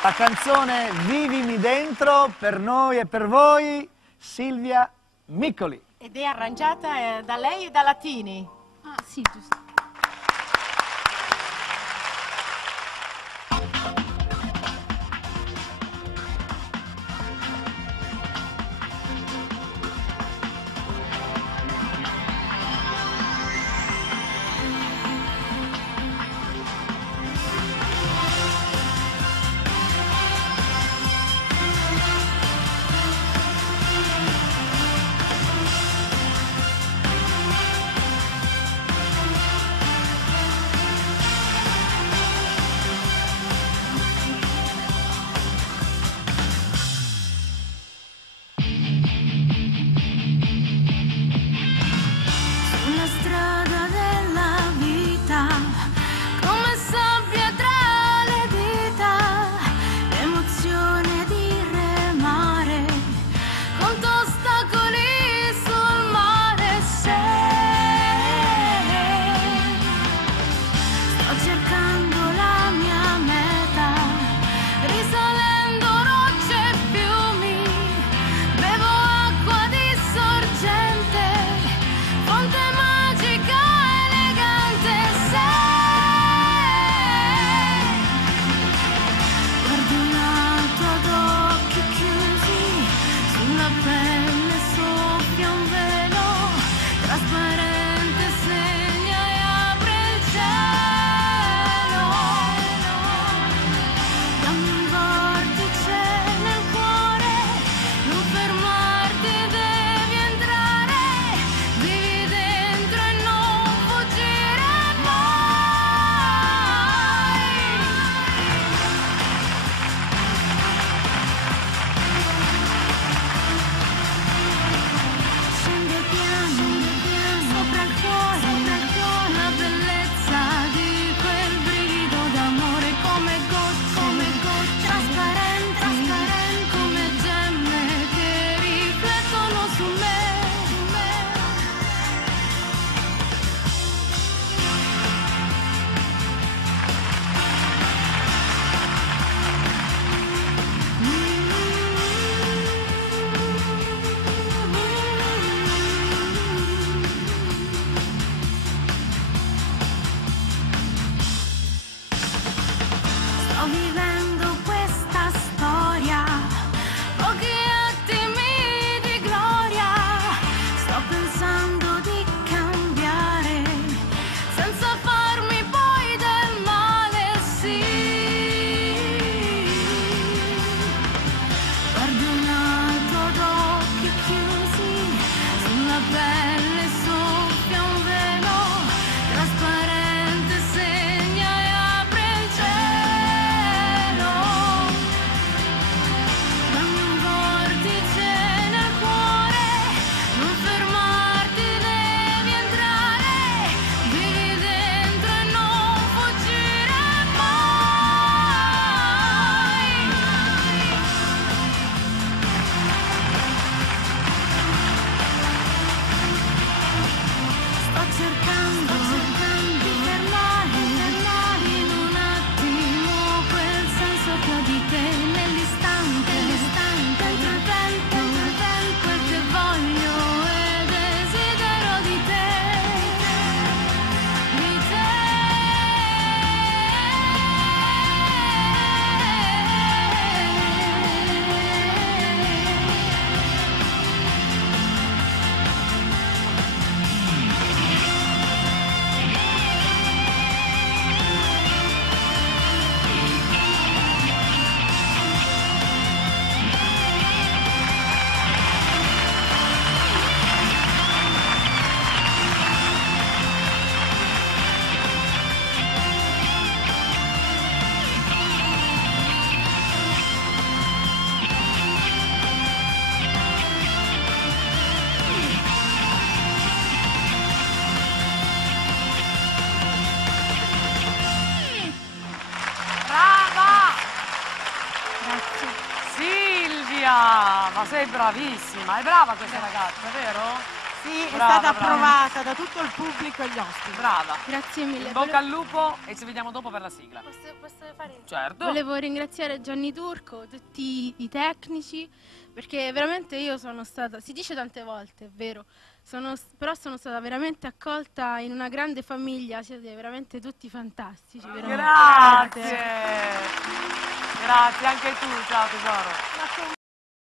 La canzone Vivimi dentro, per noi e per voi, Silvia Miccoli. Ed è arrangiata da lei e da Latini. Ah, sì, giusto. Ma sei bravissima, è brava questa ragazza, vero? Sì, è Brava, stata brava. approvata da tutto il pubblico e gli ospiti. Brava. Grazie mille. In bocca al lupo e ci vediamo dopo per la sigla. Posso fare? Certo. Volevo ringraziare Gianni Turco, tutti i tecnici, perché veramente io sono stata, si dice tante volte, è vero, però sono stata veramente accolta in una grande famiglia, siete veramente tutti fantastici. Veramente. Grazie. Grazie anche tu, ciao tesoro.